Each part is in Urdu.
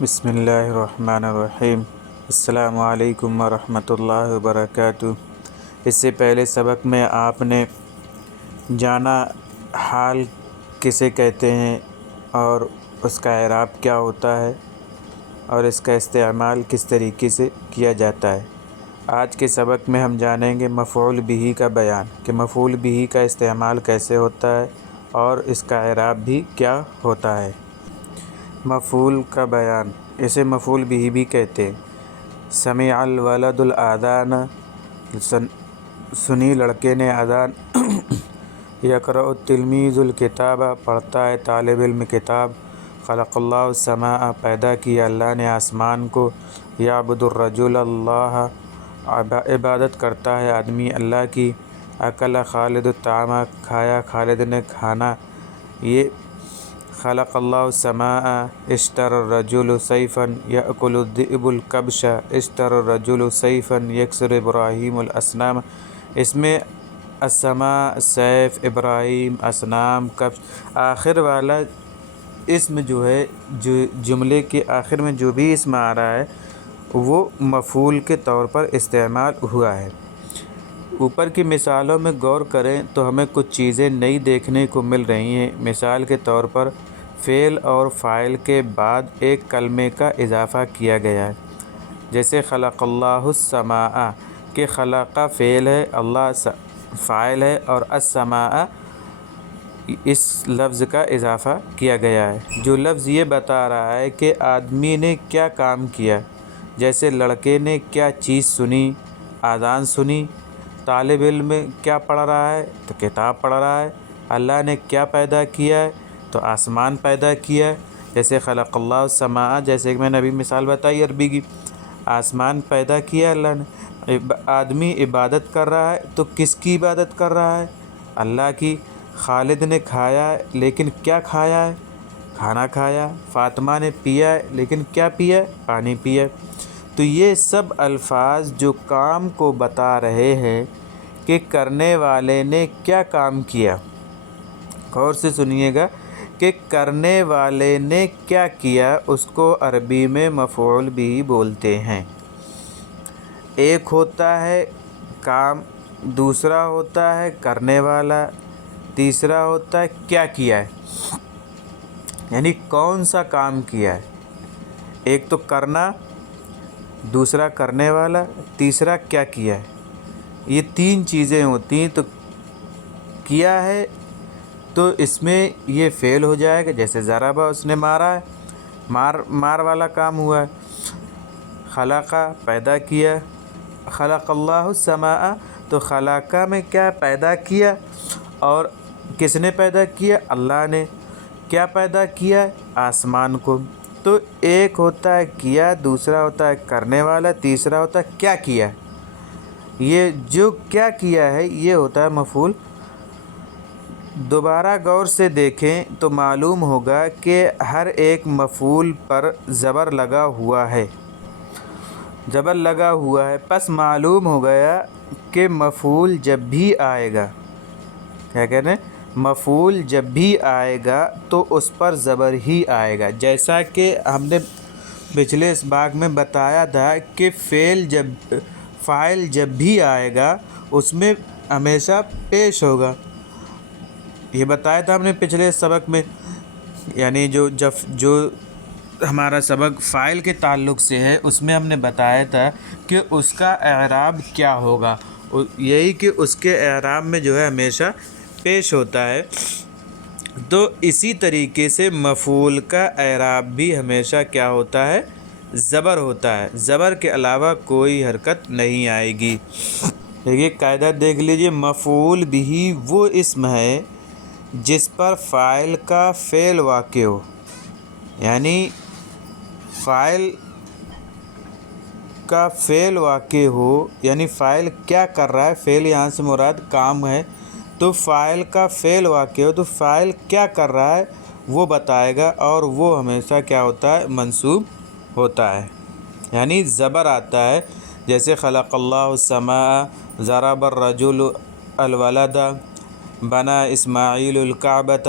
بسم اللہ الرحمن الرحیم۔ السلام علیکم ورحمۃ اللہ وبرکاتہ۔ اس سے پہلے سبق میں آپ نے جانا حال کسے کہتے ہیں اور اس کا اعراب کیا ہوتا ہے اور اس کا استعمال کس طریقے سے کیا جاتا ہے۔ آج کے سبق میں ہم جانیں گے مفعول بہ کا بیان کہ مفعول بہ کا استعمال کیسے ہوتا ہے اور اس کا اعراب بھی کیا ہوتا ہے۔ مفعول کا بیان، اسے مفعول بہ بھی کہتے ہیں۔ سمع الولد الاذان، سنی لڑکے نے اذان۔ یقرأ التلمیذ الکتاب، پڑھتا ہے طالب علم کتاب۔ خلق اللہ السماء، پیدا کیا اللہ نے آسمان کو۔ یعبد الرجل اللہ، عبادت کرتا ہے آدمی اللہ کی۔ اکل خالد الطعام، کھایا خالد نے کھانا۔ یہ خلق اللہ السماء۔ اشترى الرجل سيفا يأكل الذئب الكبش، اشترى الرجل سيفا يكسر ابراہیم الاصنام۔ اس میں السماء، سیف، ابراہیم، اصنام، کبش، آخر والا اسم جو ہے، جو جملے کے آخر میں جو بھی اسم آ رہا ہے وہ مفعول کے طور پر استعمال ہوا ہے۔ اوپر کی مثالوں میں غور کریں تو ہمیں کچھ چیزیں نئی دیکھنے کو مل رہی ہیں۔ مثال کے طور پر فعل اور فاعل کے بعد ایک کلمے کا اضافہ کیا گیا ہے، جیسے خلق اللہ السماء کہ خلق فعل ہے، اللہ فاعل ہے اور السماء اس لفظ کا اضافہ کیا گیا ہے، جو لفظ یہ بتا رہا ہے کہ آدمی نے کیا کام کیا، جیسے لڑکے نے کیا چیز سنی، اذان سنی۔ طالب علم کیا پڑھ رہا ہے تو کتاب پڑھ رہا ہے۔ اللہ نے کیا پیدا کیا ہے تو آسمان پیدا کیا ہے، جیسے خلق اللہ السماء، جیسے کہ میں نے ابھی مثال بتائی عربی کی، آسمان پیدا کیا اللہ نے۔ آدمی عبادت کر رہا ہے تو کس کی عبادت کر رہا ہے؟ اللہ کی۔ خالد نے کھایا ہے لیکن کیا کھایا ہے؟ کھانا کھایا۔ فاطمہ نے پیا ہے لیکن کیا پیا ہے؟ پانی پیا۔ تو یہ سب الفاظ جو کام کو بتا رہے ہیں کہ کرنے والے نے کیا کام کیا۔ غور سے سنیے گا کہ کرنے والے نے کیا کیا، اس کو عربی میں مفعول بہ بولتے ہیں۔ ایک ہوتا ہے کام، دوسرا ہوتا ہے کرنے والا، تیسرا ہوتا ہے کیا کیا ہے، یعنی کون سا کام کیا ہے۔ ایک تو کرنا، دوسرا کرنے والا، تیسرا کیا کیا ہے۔ یہ تین چیزیں ہوتی ہیں۔ تو کیا ہے تو اس میں یہ فعل ہو جائے گا، جیسے ضربہ، اس نے مارا ہے، مار والا کام ہوا ہے۔ خلق، پیدا کیا۔ خلق اللہ السماء، تو خلق میں کیا پیدا کیا اور کس نے پیدا کیا؟ اللہ نے۔ کیا پیدا کیا؟ آسمان کو۔ تو ایک ہوتا ہے کیا، دوسرا ہوتا ہے کرنے والا، تیسرا ہوتا ہے کیا کیا۔ یہ جو کیا کیا ہے یہ ہوتا ہے مفعول۔ دوبارہ غور سے دیکھیں تو معلوم ہوگا کہ ہر ایک مفعول پر زبر لگا ہوا ہے، زبر لگا ہوا ہے۔ پس معلوم ہو گیا کہ مفعول جب بھی آئے گا، کیا کہتے ہیں، مفعول جب بھی آئے گا تو اس پر زبر ہی آئے گا۔ جیسا کہ ہم نے پچھلے اس باغ میں بتایا تھا کہ فاعل جب بھی آئے گا اس میں ہمیشہ پیش ہوگا۔ یہ بتایا تھا ہم نے پچھلے سبق میں، یعنی جو ہمارا سبق فاعل کے تعلق سے ہے اس میں ہم نے بتایا تھا کہ اس کا اعراب کیا ہوگا، یہی کہ اس کے اعراب میں جو ہے ہمیشہ پیش ہوتا ہے۔ تو اسی طریقے سے مفعول کا اعراب بھی ہمیشہ کیا ہوتا ہے؟ زبر ہوتا ہے۔ زبر کے علاوہ کوئی حرکت نہیں آئے گی۔ دیکھیے قاعدہ دیکھ لیجیے، مفعول بہ وہ اسم ہے جس پر فاعل کا فعل واقع ہو، یعنی فاعل کا فعل واقع ہو، یعنی فاعل کیا کر رہا ہے، فعل یہاں سے مراد کام ہے، تو فاعل کا فعل واقع ہو تو فاعل کیا کر رہا ہے وہ بتائے گا، اور وہ ہمیشہ کیا ہوتا ہے؟ منصوب ہوتا ہے، یعنی زبر آتا ہے۔ جیسے خلق اللہ السماء، ضرب الرجل الولد، بنا اسماعیل الکعبۃ۔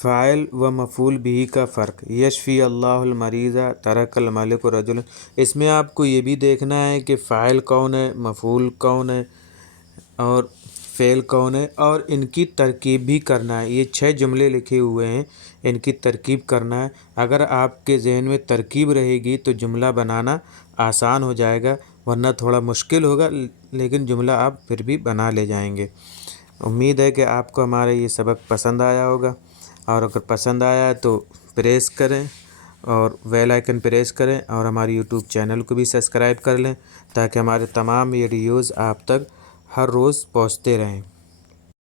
فاعل و مفعول بھی کا فرق، یشفی اللہ المریض ترک الملک رجل، اس میں آپ کو یہ بھی دیکھنا ہے کہ فاعل کون ہے، مفعول کون ہے اور فعل کون ہے، اور ان کی ترکیب بھی کرنا ہے۔ یہ 6 جملے لکھے ہوئے ہیں، ان کی ترکیب کرنا ہے۔ اگر آپ کے ذہن میں ترکیب رہے گی تو جملہ بنانا آسان ہو جائے گا، ورنہ تھوڑا مشکل ہوگا، لیکن جملہ آپ پھر بھی بنا لے جائیں گے۔ امید ہے کہ آپ کو ہمارا یہ سبق پسند آیا ہوگا، اور اگر پسند آیا تو پریس کریں اور بیل آئیکن پریس کریں، اور ہماری یوٹیوب چینل کو بھی سبسکرائب کر لیں تاکہ ہمارے تمام ویڈیوز آپ تک ہر روز پہنچتے رہیں۔